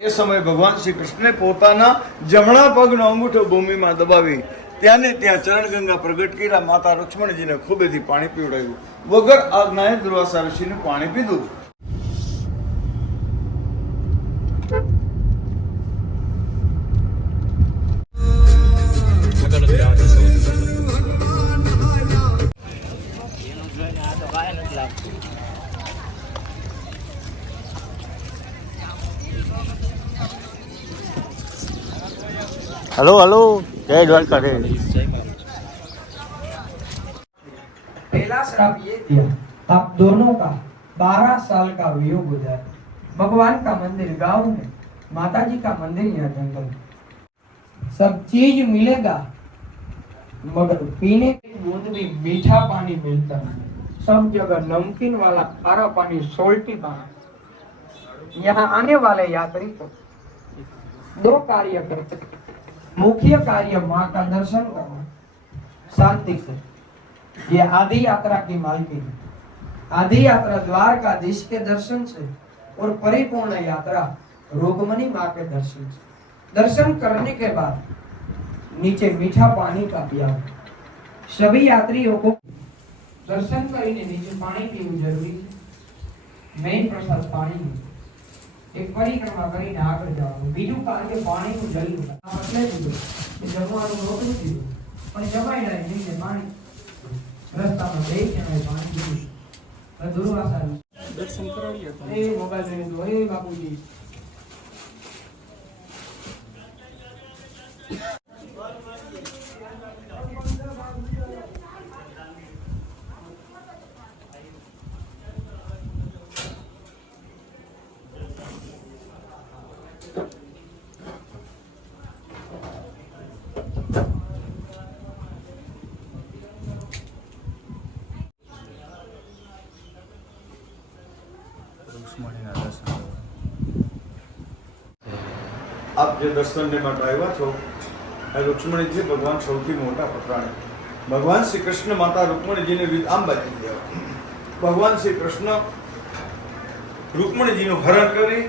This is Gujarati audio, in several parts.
એ સમયે ભગવાન શ્રી કૃષ્ણે પોતાના જમણા પગનો અંગૂઠો ભૂમિમાં દબાવી ત્યાંને ત્યાં ચરણગંગા પ્રગટ કર્યા. માતા રુક્ષ્મણીજીને ખૂબેથી પાણી પીવડાવ્યું. વગર આજ્ઞાએ દુર્વાસા ઋષિને પાણી પીધું. हेलो हेलो जय द्वारका रे। पहला श्राप ये दिया, आप दोनों का 12 साल का वियोग हो जाए। भगवान का मंदिर गांव में, माता जी का मंदिर यहाँ जंगल में। सब चीज मिलेगा मगर पीने की बूंद भी मीठा पानी मिलता नहीं। सब जगह नमकीन वाला खारा पानी, सोल्टी पानी। यहाँ आने वाले यात्री को 2 कार्य करते। मुख्य कार्य माँ का दर्शन करना शांति से। ये आदि यात्रा की मालकिन, आदि यात्रा द्वारकाधीश के दर्शन से और परिपूर्ण यात्रा रुक्मिणी माँ के दर्शन से। दर्शन करने के बाद नीचे मीठा पानी का पिया। सभी यात्रियों को दर्शन કરીને નીચે પાણી પીવું જરૂરી છે। મેઇન પ્રસાદ પાણી છે। એક પરિક્રમા કરીને આગળ જવાનું। બીજું કાર્ય પાણીનું જલ એટલે દીધું કે જમવાનું રોટલું દીધું પણ જમાઈ નહીં નીચે પાણી રસ્તામાં બે જણાએ પાણી પીધું। દુર્વાસા દર્શન કરાવીએ એ મોબાઈલ લઈ લીધો। એ બાપુજી આપ જે દર્શનને માટે આવ્યા છો એ રુક્ષ્મણીજી ભગવાન સૌથી મોટા પટરાણી। ભગવાન શ્રી કૃષ્ણ માતા રુક્ષ્મણીજીને અંબાજી ગયા। ભગવાન શ્રી કૃષ્ણ રુક્ષ્મણીજીનું હરણ કરી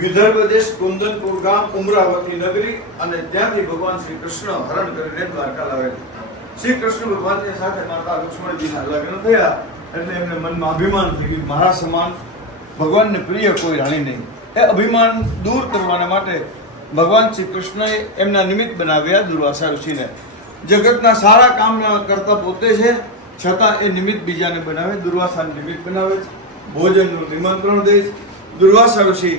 વિદર્ભ દેશ કુંદનપુર ગામ ઉમરાવતી નગરી અને ત્યાંથી ભગવાન શ્રી કૃષ્ણ હરણ કરીને દ્વારકા લાવેલા। શ્રી કૃષ્ણ ભગવાનની સાથે માતા રુક્ષ્મણીજીના લગ્ન થયા એટલે એમને મનમાં અભિમાન થઈ ગયું, મારા સમાન ભગવાનને પ્રિય કોઈ રાણી નહીં। એ અભિમાન દૂર કરવાના માટે ભગવાન શ્રી કૃષ્ણએ એમના નિમિત્ત બનાવ્યા દુર્વાસા ઋષિને। જગતના સારા કામ કરતા પોતે છે છતાં એ નિમિત્ત બીજાને બનાવે, દુર્વાસાને નિમિત્ત બનાવે છે, ભોજનનું નિમંત્રણ દે છે। દુર્વાસા ઋષિ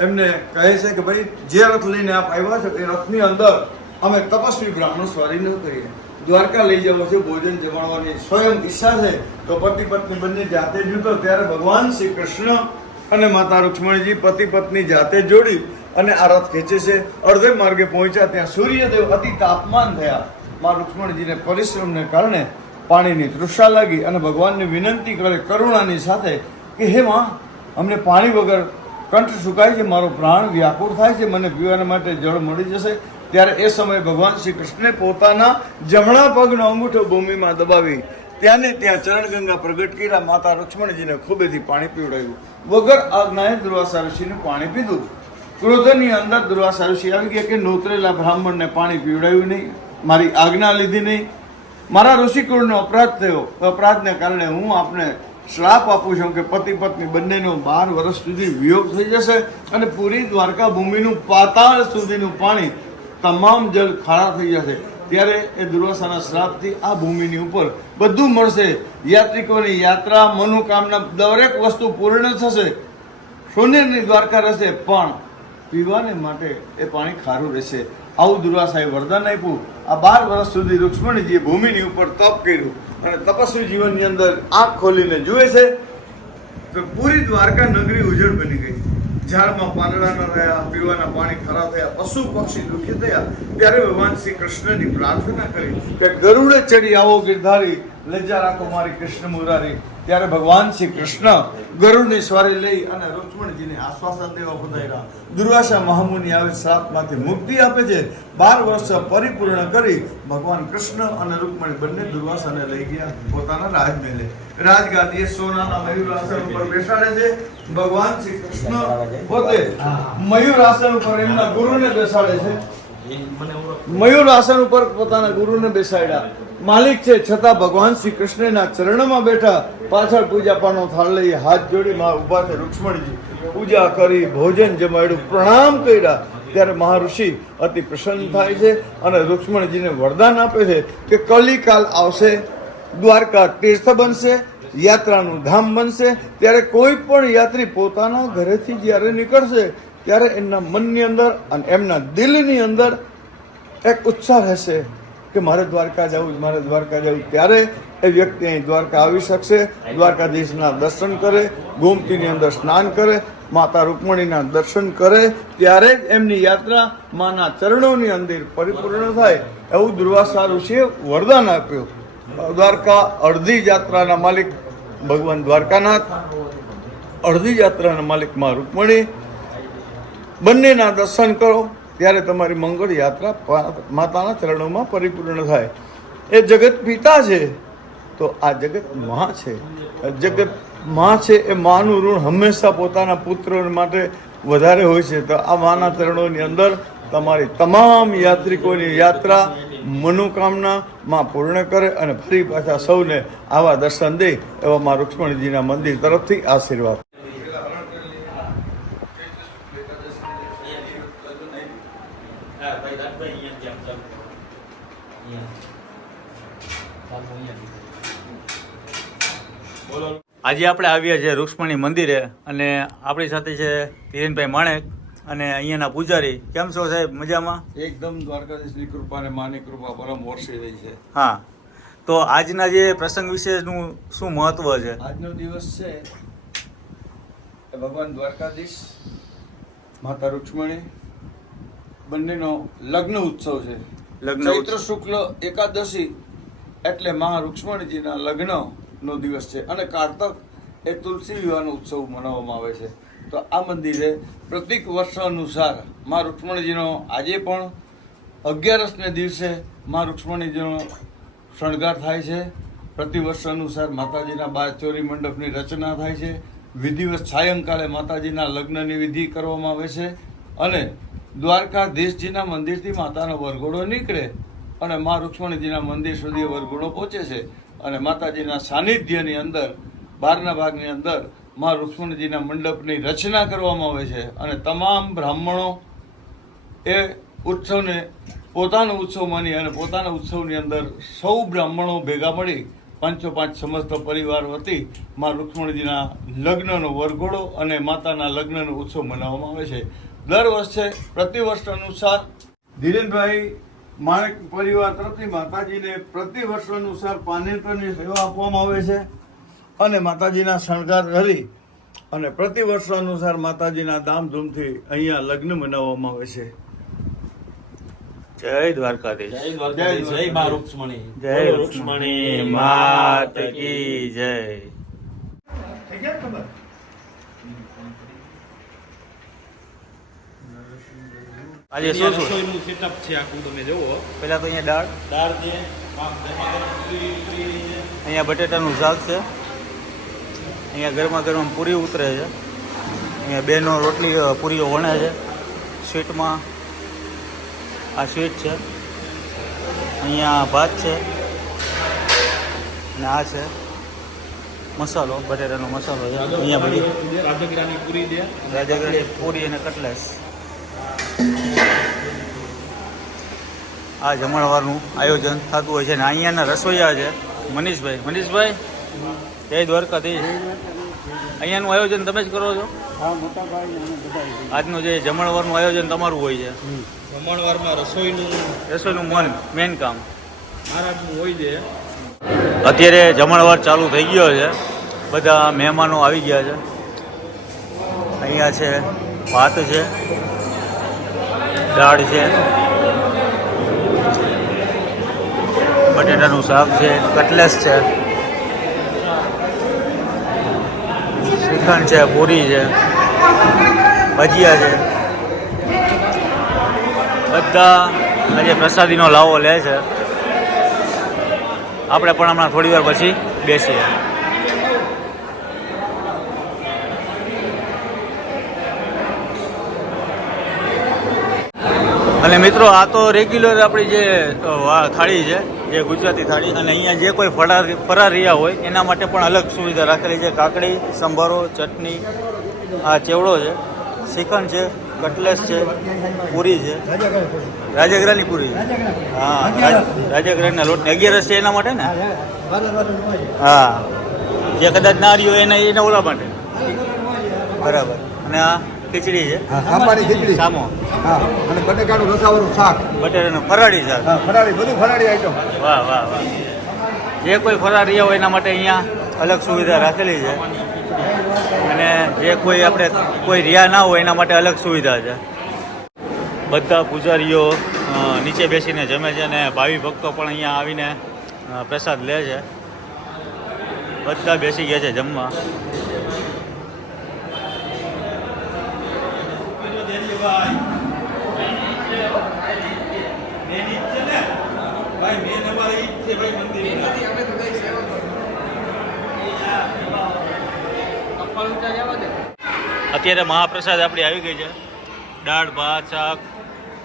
એમને કહે છે કે ભાઈ જે રથ લઈને આપ આવ્યા છો એ રથની અંદર અમે તપસ્વી બ્રાહ્મણ સ્વારી ન કરીએ, દ્વારકા લઈ જવો છે, ભોજન જમાડવાની સ્વયં ઈચ્છા છે। તો પતિ પત્ની બંને જાતે જૂતો ત્યારે ભગવાન શ્રી કૃષ્ણ અને માતા રુક્ષ્મણીજી પતિ પત્ની જાતે જોડી અને આ રથ ખેંચે છે। અડધે માર્ગે પહોંચ્યા ત્યાં સૂર્યદેવ અતિ તાપમાન થયા। મા રુક્ષ્મણીજીને પરિશ્રમને કારણે પાણીની તૃષા લાગી અને ભગવાનને વિનંતી કરે કરુણાની સાથે કે હે માં, અમને પાણી વગર કંઠ સુકાય છે, મારો પ્રાણ વ્યાકુળ થાય છે, મને પીવાના માટે જળ મળી જશે। ત્યારે એ સમયે ભગવાન શ્રી કૃષ્ણે પોતાના જમણા પગનો અંગૂઠો ભૂમિમાં દબાવી ત્યાંને ત્યાં ચરણગંગા પ્રગટ કર્યા। માતા રુક્ષ્મણીજીને ખૂબેથી પાણી પીવડાવ્યું। વગર આજ્ઞાએ દુર્વાસા ઋષિને પાણી પીધું। ક્રોધની અંદર દુર્વાસા ઋષિ આવી ગયા કે નોતરેલા બ્રાહ્મણને પાણી પીવડાવ્યું નહીં, મારી આજ્ઞા લીધી નહીં, મારા ઋષિકુળનો અપરાધ થયો, અપરાધને કારણે હું આપને શ્રાપ આપું છું કે પતિ પત્ની બંનેનો 12 વર્ષ સુધી વિયોગ થઈ જશે અને પૂરી દ્વારકા ભૂમિનું પાતાળ સુધીનું પાણી તમામ જલ ખારા થઈ જશે। ત્યારે એ દુર્વાસાના શ્રાપથી આ ભૂમિની ઉપર બધું મળશે, યાત્રિકોની યાત્રા, મનોકામના દરેક વસ્તુ પૂર્ણ થશે, સોનેરની દ્વારકા રહેશે, પણ પીવાને માટે એ પાણી ખારું રહેશે। આવું દુર્વાસાએ વરદાન આપ્યું। આ 12 વર્ષ સુધી રુક્ષ્મણીજીએ ભૂમિની ઉપર તપ કર્યું અને તપસ્વી જીવનની અંદર આંખ ખોલીને જુએ છે તો પૂરી દ્વારકા નગરી ઉજળ બની ગઈ। ઝાડમાં પાંદડા ન રહ્યા, પીવાના પાણી ખરા થયા, પશુ પક્ષી દુઃખી થયા। ત્યારે ભગવાન શ્રી કૃષ્ણની પ્રાર્થના કરી કે ગરુડે ચડી આવો ગિરધારી, લજ્જા રાખો મારી કૃષ્ણ મુરારી। ત્યારે ભગવાન શ્રી કૃષ્ણ ગરુડની સવારી લઈ અને રુક્ષ્મણીજીને આશ્વાસન દેવા પધાર્યા। દુર્વાસા મહામુનિ આવે શ્રાપમાંથી મુક્તિ આપે છે। 12 વર્ષ પરિપૂર્ણ કરી ભગવાન કૃષ્ણ અને રુક્ષ્મણી બંને દુર્વાસાને લઈ ગયા પોતાના રાજમહેલે। રાજગાદીએ સોનાના મયુરાસન ઉપર બેસાડે છે। ભગવાન શ્રી કૃષ્ણ પોતે મયુર આસન ઉપર એમના ગુરુને બેસાડે છે. મયુર આસન ઉપર પોતાના ગુરુને બેસાડ્યા માલિક છે, છતાં ભગવાન શ્રી કૃષ્ણના ચરણમાં બેઠા, પાછળ પૂજા પાનો થાળ લઈ હાથ જોડી માં ઉભા છે રુક્ષ્મણીજી. પૂજા કરી, ભોજન જમાડ્યું, પ્રણામ કર્યા. ત્યારે મહાઋષિ અતિ પ્રસન્ન થાય છે અને રુક્ષ્મણીજીને વરદાન આપે છે કે કલિકાલ આવશે, દ્વારકા તીર્થ બનશે, યાત્રાનું ધામ બનશે. ત્યારે કોઈ પણ યાત્રી પોતાના ઘરેથી જ્યારે નીકળશે ત્યારે એમના મનની અંદર અને એમના દિલની અંદર એક ઉત્સાહ રહેશે કે મારે દ્વારકા જવું, મારે દ્વારકા જવું. ત્યારે એ વ્યક્તિ અહીં દ્વારકા આવી શકશે, દ્વારકાધીશના દર્શન કરે, ગોમતીની અંદર સ્નાન કરે, માતા રૂકમણીના દર્શન કરે. ત્યારે જ એમની યાત્રા માના ચરણોની અંદર પરિપૂર્ણ થાય એવું દુર્વાસા ઋષિએ વરદાન આપ્યું. દ્વારકા અડધી યાત્રાના માલિક ભગવાન દ્વારકાનાથ, અડધી યાત્રાના માલિક માં રૂકમણી, બંનેના દર્શન કરો ત્યારે તમારી મંગળ યાત્રા માતાના ચરણોમાં પરિપૂર્ણ થાય. એ જગત પિતા છે તો આ જગત મા છે. જગત મા છે એ માનું ઋણ હંમેશા પોતાના પુત્ર માટે વધારે હોય છે. તો આ માના ચરણોની અંદર તમારી તમામ યાત્રિકોની યાત્રા મનોકામના માં પૂર્ણ કરે અને ફરી પાછા સૌને આવા દર્શન દે એવા માં રુક્ષ્મણીજીના મંદિર તરફથી આશીર્વાદ. આજે આપણે આવ્યા છીએ રુક્ષ્મણી મંદિરે અને આપણી સાથે છે ધીરેનભાઈ માણેક અને અહીંયાના પૂજારી. કેમ છો સાહેબ? મજામાં? એકદમ દ્વારકાધીશની કૃપા અને માની કૃપા પરમ વર્ષી રહી છે. હા, તો આજના જે પ્રસંગ વિશેનું શું મહત્વ છે? આજનો દિવસ છે એ ભગવાન દ્વારકાધીશ માતા રુક્ષ્મણી બંનેનો લગ્ન ઉત્સવ છે. ચૈત્ર શુક્લ એકાદશી એટલે મા રુક્ષ્મણીજીના લગ્નનો દિવસ છે અને કારતક એ તુલસી વિવાહનો ઉત્સવ મનાવવામાં આવે છે. તો આ મંદિરે પ્રતિક વર્ષ અનુસાર મા રુક્ષ્મણીજીનો આજે પણ 11ને દિવસે મા રુક્ષ્મણીજીનો શણગાર થાય છે. પ્રતિવર્ષ અનુસાર માતાજીના 12 ચોરી મંડપની રચના થાય છે. વિધિવત સાયંકાળે માતાજીના લગ્નની વિધિ કરવામાં આવે છે અને દ્વારકાધીશજીના મંદિરથી માતાનો વરઘોડો નીકળે અને મા રુક્ષ્મણીજીના મંદિર સુધી વરઘોડો પહોંચે છે અને માતાજીના સાનિધ્યની અંદર બહારના ભાગની અંદર મા રુક્ષ્મણીજીના મંડપની રચના કરવામાં આવે છે અને તમામ બ્રાહ્મણો એ ઉત્સવને પોતાનો ઉત્સવ માની અને પોતાના ઉત્સવની અંદર સૌ બ્રાહ્મણો ભેગા મળી 5 સમસ્ત પરિવાર વતી મા રુક્ષ્મણીજીના લગ્નનો વરઘોડો અને માતાના લગ્નનો ઉત્સવ મનાવવામાં આવે છે. દર વર્ષે પ્રતિવર્ષ અનુસાર ધીરેનભાઈ માણેક પરિવાર તરફથી માતાજીને પ્રતિવર્ષ અનુસાર પાનેતરની સેવા આપવામાં આવે છે અને માતાજીના શણગાર કરી અને પ્રતિવર્ષ અનુસાર માતાજીના ધામધૂમથી અહીંયા લગ્ન મનાવવામાં આવે છે. જય દ્વારકાધીશ. જય દ્વારકાધીશ. જય મા રુક્ષ્મણી. જય રુક્ષ્મણી માત કી જય. થઈ ગયા ખબર? આજે શું શું રસોઈનું સેટઅપ છે આખું તમે જોવો. પહેલા તો અહીંયા દાળ, દાળ છે, અહીંયા બટેટાનું શાક છે, અહીંયા ગરમા ગરમ પૂરી ઉતરે છે, અહીંયા બેનો રોટલી પૂરીઓ વણે છે. સ્વીટમાં આ સ્વીટ છે, અહીંયા ભાત છે અને આ છે મસાલો, બટેટાનો મસાલો છે. અહીંયા બધી રાજગરાની પૂરી દે. રાજગરાની પૂરી અને કટલેસ. આ જમણવારનું આયોજન થતું હોય છે અને અહીંયાના રસોઈયા છે મનીષભાઈ. મનીષભાઈ, જય દ્વારકાધીશ. અહીંયાનું આયોજન તમે જ કરો છો? આજનું જે જમણવારનું આયોજન તમારું હોય છે? જમણવારમાં રસોઈનું મેન કામ મહારાજનું હોય છે. અત્યારે જમણવાર ચાલુ થઈ ગયો છે. બધા મહેમાનો આવી ગયા છે. અહીંયા છે ભાત છે, દાળ છે, બટેટાનું શાક છે, કટલેસ છે, શ્રીખંડ છે, પૂરી છે, ભજીયા છે. બધા આજે પ્રસાદીનો લાવો લે છે. આપણે પણ હમણાં થોડી વાર પછી બેસીએ. અને મિત્રો આ તો રેગ્યુલર આપણી જે થાળી છે, જે ગુજરાતી થાળી, અને અહીંયા જે કોઈ ફરારિયા હોય એના માટે પણ અલગ સુવિધા રાખેલી છે. કાકડી, સંભારો, ચટણી, આ ચેવડો છે, શ્રીખંડ છે, કટલેસ છે, પૂરી છે, રાજગરાની પૂરી છે. હા, રાજગરાના લોટની 11 છે એના માટે ને. હા, જે કદાચ ના રહ્યો એના ઓલા માટે. બરાબર. અને આ ખીચડી છે, સાંભારી ખીચડી, સામો, હા, અને બટેકાનું રસાવાળું શાક, બટેટાનું ફરાળી શાક. હા, ફરાળી, બધું ફરાળી આઈટમ. વાહ વાહ વાહ. જે કોઈ ફરારિયા હોય એના માટે અહીંયા અલગ સુવિધા રાખેલી છે. અને જે કોઈ આપણે કોઈ રિયા ના હોય એના માટે અલગ સુવિધા છે. બધા પૂજારીઓ નીચે બેસીને જમે છે અને ભાવિ ભક્તો પણ અહીંયા આવીને પ્રસાદ લે છે. બધા બેસી ગયા છે જમવા. અત્યારે મહાપ્રસાદ આપણી આવી ગઈ છે. દાળ, ભાત, શાક,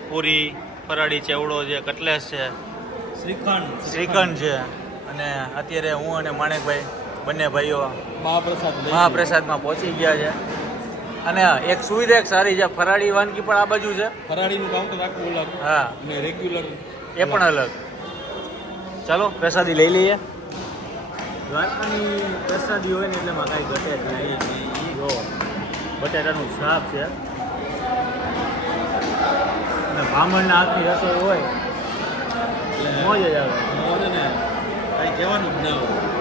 પૂરી, ફરાળી ચેવડો છે, કટલેસ છે, શ્રીખંડ છે. અને અત્યારે હું અને માણેકભાઈ બંને ભાઈઓ મહાપ્રસાદમાં પહોંચી ગયા છે. અને એક સુવિધા એક સારી છે, ફરાળી વાનગી પણ આ બાજુ છે, ફરાળીનું કાઉન્ટર આખું અલગ. હા, અને રેગ્યુલર એ પણ અલગ. ચાલો પ્રસાદી લઈ લઈએ. દ્વારકાની પ્રસાદી હોય ને એટલે એમાં કાંઈ ઘટે જ નહીં. જો બટેટાનું શાક છે અને બ્રાહ્મણના હાથની રસોઈ હોય એટલે મોજ જ આવે. ને કાંઈ કહેવાનું જ ના હોય.